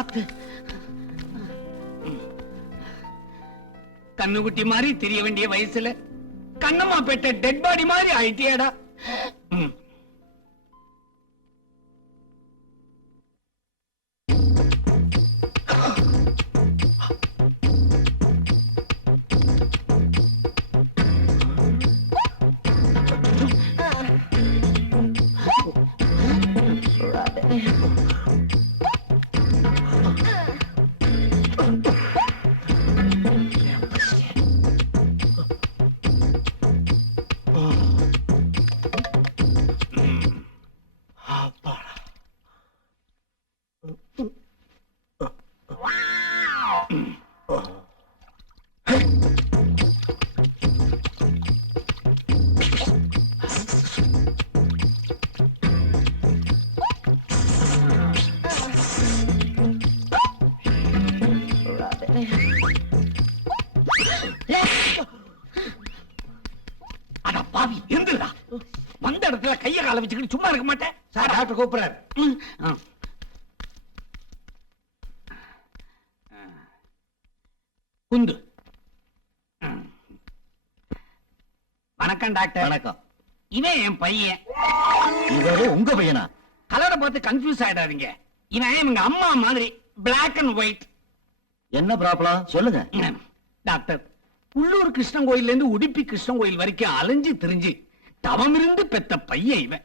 பார்த்து. கண்ணுக்குட்டி மாதிரி தெரிய வேண்டிய வயசுல கண்ணம்மா பெற்ற டெட் பாடி மாதிரி ஆயிட்டியாடா? ம். கால வச்சுக்கிட்டு சும்மா இருக்க மாட்டேன். சார் டாக்டர் கூப்பிடுறாரு. குந்து. வணக்கம் டாக்டர். வணக்கம். இவன் என் பையன். இவரு உங்க பையனா? கலரை பார்த்து கன்ஃபியூஸ் ஆயிடாதீங்க. இவன் எங்க அம்மா மாதிரி Black அண்ட் ஒயிட் என்ன ப்ராப்ளம்? சொல்லுங்க. டாக்டர் உள்ளூர் கிருஷ்ணன் கோயில்ல இருந்து உடுப்பி கிருஷ்ணன் கோயில் வரைக்கும் அலைஞ்சு திரிஞ்சு தவம் இருந்து பெத்த பையன் இவன்.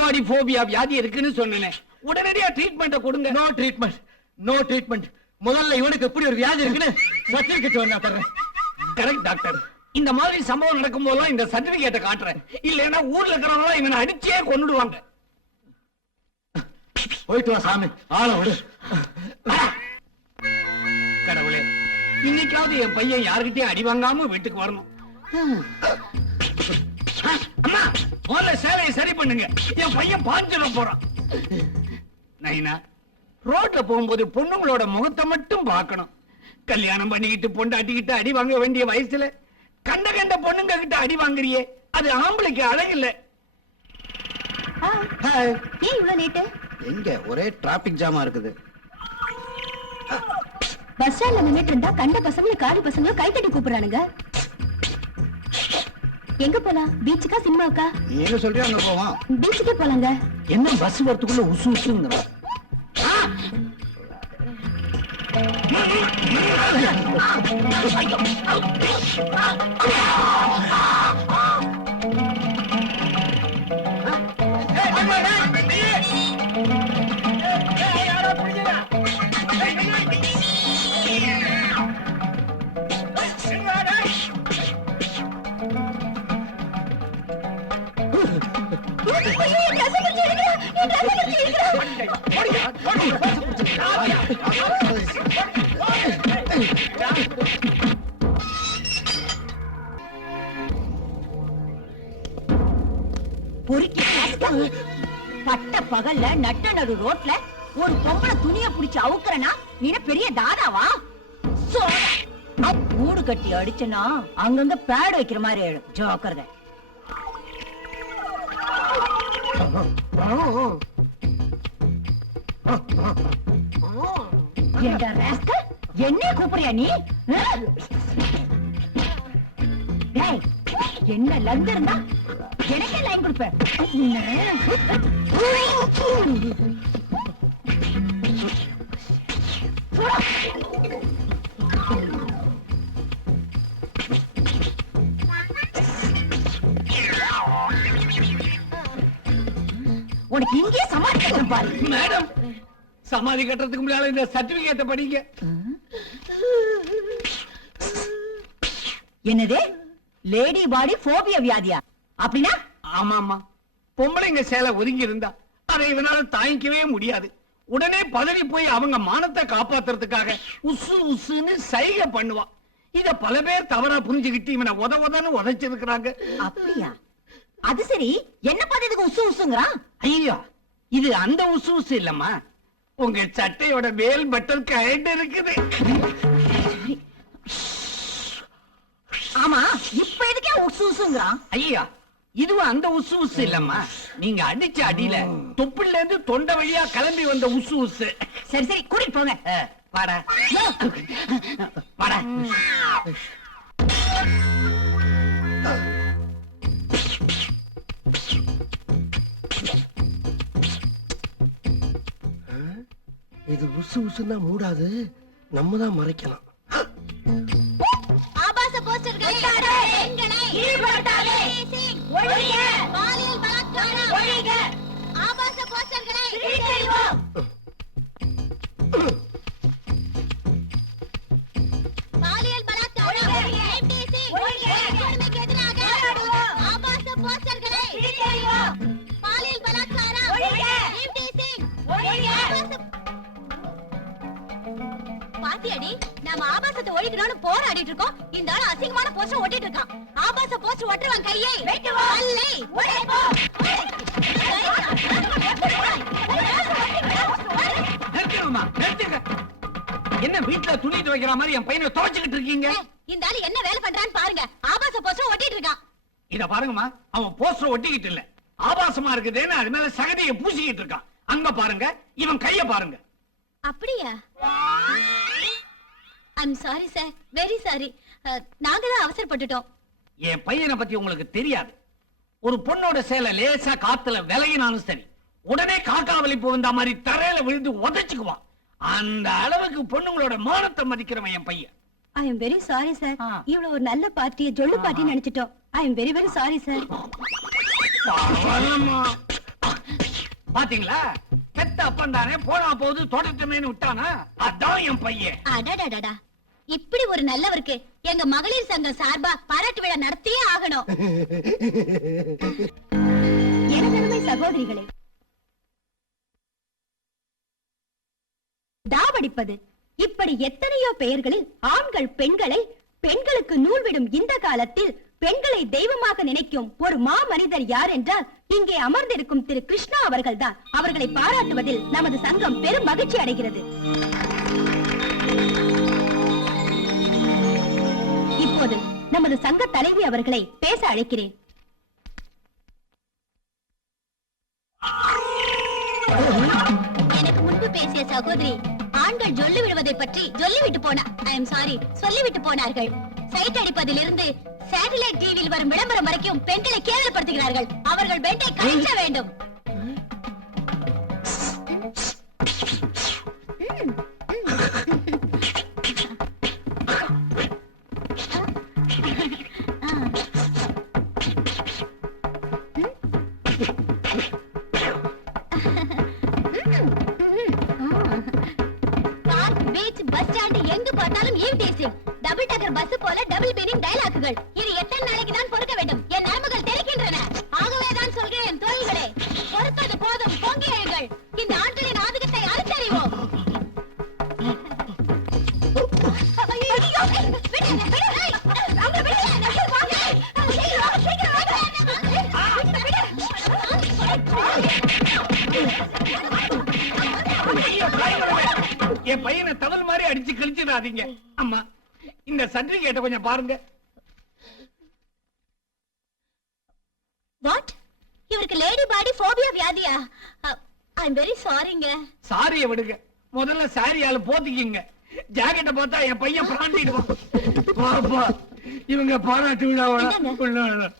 பாடி போபியா வியாதி இருக்குன்னு சொன்னேனே. உடனடியா ட்ரீட்மெண்ட்டை கொடுங்க. நோ ட்ரீட்மெண்ட் நோ ட்ரீட்மெண்ட் முதல்ல இவனுக்கு எப்படி ஒரு வியாதி இருக்குன்னு சர்டிபிகேட் வேணா தர்றேன் கரெக்ட் டாக்டர் இந்த மாதிரி சம்பவம் நடக்கும் போதெல்லாம் இந்த சர்டிபிகேட்டை காட்டுறேன். இல்லைன்னா ஊர்ல இருக்கிறவங்க இவனை அடிச்சே கொன்னுடுவாங்க. போயிட்டு வா சாமி. ஆள விடு. கடவுளே இன்னைக்காவது என் பையன் யாருகிட்டயும் அடி வாங்காம வீட்டுக்கு வரணும். அம்மா! முதல்ல சேலையை சரி பண்ணுங்க. என் பையன் பாஞ்சிட போறான். நைனா ரோட்ல போகும்போது பொண்ணுங்களோட முகத்தை மட்டும் பார்க்கணும். கல்யாணம் பண்ணிக்கிட்டு பொண்டாட்டிக்கிட்டு அடி வாங்க வேண்டிய வயசுல கண்ட கண்ட பொண்ணுங்க கிட்ட அடி வாங்குறியே அது ஆம்பளைக்கு அழகில்லை. ஹாய் ஏன் இவ்வளவு லேட்டு எங்க ஒரே டிராபிக் ஜாமா இருக்குது. பஸ் ஸ்டாண்ட்ல நின்னுட்டு இருந்தா கண்ட பசங்களும் காலி பசங்களும் கைத்தட்டி கூப்பிடுறானுங்க. எங்க போலாம்? பீச்சுக்கா சினிமாவுக்கா என்ன சொல்றியோ அங்க போவோம். பீச்சுக்கே போலாங்க. என்ன பஸ் வரத்துக்குள்ள உசு உசுங்கிற? பொறுக்கி ராஸ்கல். பட்ட பகல்ல நட்ட நடு ரோட்ல ஒரு பொம்பளை துணிய புடிச்சு அவுக்குறனா நீ பெரிய தாதாவா சோடா. கூடு கட்டி அடிச்சனா அங்கங்க பேட் வைக்கிற மாதிரி ஆயிடும் ஜாக்கிரதை என்ன கூப்பிடுறியா நீ என்ன லந்து இருந்தா எனக்கே லைன் கொடுப்ப உனக்கு இங்கே சமாளிக்கிறேன் பாரு. மேடம் சமாதி கட்டுறதுக்கு முன்னால இந்த சர்டிபிகேட்ட படிங்க. என்னது? லேடி பாடி போபியா வியாதியா? அப்படின்னா? ஆமாமா பொம்பளைங்க சேலை ஒதுங்கி இருந்தா அதை இவனால தாங்கிக்கவே முடியாது. உடனே பதறி போய் அவங்க மானத்தை காப்பாத்துறதுக்காக உசு உசுன்னு சைகை பண்ணுவான் இத பல பேர் தவறா புரிஞ்சுகிட்டு இவனை உத உதன்னு உதைச்சிருக்கிறாங்க. அப்படியா? அது சரி. என்ன பார்த்ததுக்கு உசு உசுங்கிறான்? ஐயோ இது அந்த உசு உசு இல்லம்மா. உங்க சட்டையோட மேல் பட்டன் கழண்டு இருக்குது. ஆமா இப்ப எதுக்கே உசு உசுங்கிறான் ஐயா இதுவும் அந்த உசு உசு இல்லம்மா. நீங்க அடிச்ச அடியில தொப்புல இருந்து தொண்டை வழியா கிளம்பி வந்த உசு உசு சரி சரி கூட்டிட்டு போங்க. வாடா. வாடா. இது உசு உசுன்னா மூடாது. நம்ம தான் மறைக்கலாம் ஆபாச போஸ்டர்களை பெண்களை ஒழிக! பாலியல் பலாத்காரம். ஒழிக! ஆபாச போஸ்டர்களை நாம ஆபாசத்தை ஒழிக்கணும்னு போராடிட்டு இருக்கோம். இந்த ஆள் அசிங்கமான போஸ்டர் ஒட்டிட்டு இருக்கான். ஆபாச போஸ்டர் ஒட்டுறவன் கையை. வெட்டுவோம்! அல்லை உடைப்போம்! என்ன வீட்டுல துணி துவைக்கிற மாதிரி என் பையனை துவைச்சுக்கிட்டு இருக்கீங்க? இந்த ஆளு என்ன வேலை பண்றான்னு பாருங்க. ஆபாச போஸ்டர் ஒட்டிட்டு இருக்கான். இத பாருங்கம்மா அவன் போஸ்டர் ஒட்டிக்கிட்டு இல்ல. ஆபாசமா இருக்குதுன்னு அது மேல சகதியை பூசிக்கிட்டு இருக்கான். அங்க பாருங்க இவன் கைய பாருங்க. அப்படியா? I'm sorry sir very sorry நாங்க தான் அவசரப்பட்டுட்டோம். என் பையனை பத்தி உங்களுக்கு தெரியாது. ஒரு பொண்ணோட சேலை லேசா காத்துல விலகினாலும் சரி உடனே காக்கா வலிப்பு வந்த மாதிரி தரையில விழுந்து உதைச்சுக்குவான். அந்த அளவுக்கு பொண்ணுங்களோட மானத்தை மதிக்கிறவன் என் பையன். I am very sorry sir. இவ்வளவு ஒரு நல்ல பார்ட்டியை ஜொல்லு party நினைச்சிட்டோம். I am very very sorry sir. பாத்தீங்களா? பெத்த அப்பன் தானே போனா போது தொடட்டுமேனு விட்டானா? அதான் என் பையன். அடடடடா. இப்படி ஒரு நல்லவருக்கு எங்க மகளிர் சங்கம் சார்பா பாராட்டு விழா நடத்தியே ஆகணும். எனதருமை சகோதரிகளே தாவடிப்பது இப்படி எத்தனையோ பெயர்களில் ஆண்கள் பெண்களை பெண்களுக்கு நூல் விடும் இந்த காலத்தில் பெண்களை தெய்வமாக நினைக்கும் ஒரு மா மனிதர் யார் என்றால் இங்கே அமர்ந்திருக்கும் திரு கிருஷ்ணா அவர்கள்தான். அவர்களை பாராட்டுவதில் நமது சங்கம் பெரும் மகிழ்ச்சி அடைகிறது. நமது சங்க தலைவி அவர்களை பேச அழைக்கிறேன். எனக்கு முன்பு பேசிய சகோதரி ஆண்கள் ஜொல்லு விடுவதை பற்றி சொல்லிவிட்டு போன ஐ எம் சாரி சொல்லிவிட்டு போனார்கள். சைட் அடிப்பதிலிருந்து சேட்டலைட் டிவியில் வரும் விளம்பரம் வரைக்கும் பெண்களை கேவலப்படுத்துகிறார்கள். அவர்கள் பெண்டை கழிக்க வேண்டும். கழிச்சிடாதீங்க அம்மா இந்த சர்டிபிகேட்டை கொஞ்சம் பாருங்க. வாட் இவருக்கு லேடி பாடி போபியா வியாதியா? ஐ எம் வெரி சாரிங்க சாரிய விடுங்க. முதல்ல சாரியால போத்திக்கிங்க. ஜாக்கெட்டை பார்த்தா என் பையன் பிராண்டிடுவான். பாப்பா இவங்க பாராட்டு விழாவா? இந்தாங்க. கொண்டாடலாம்.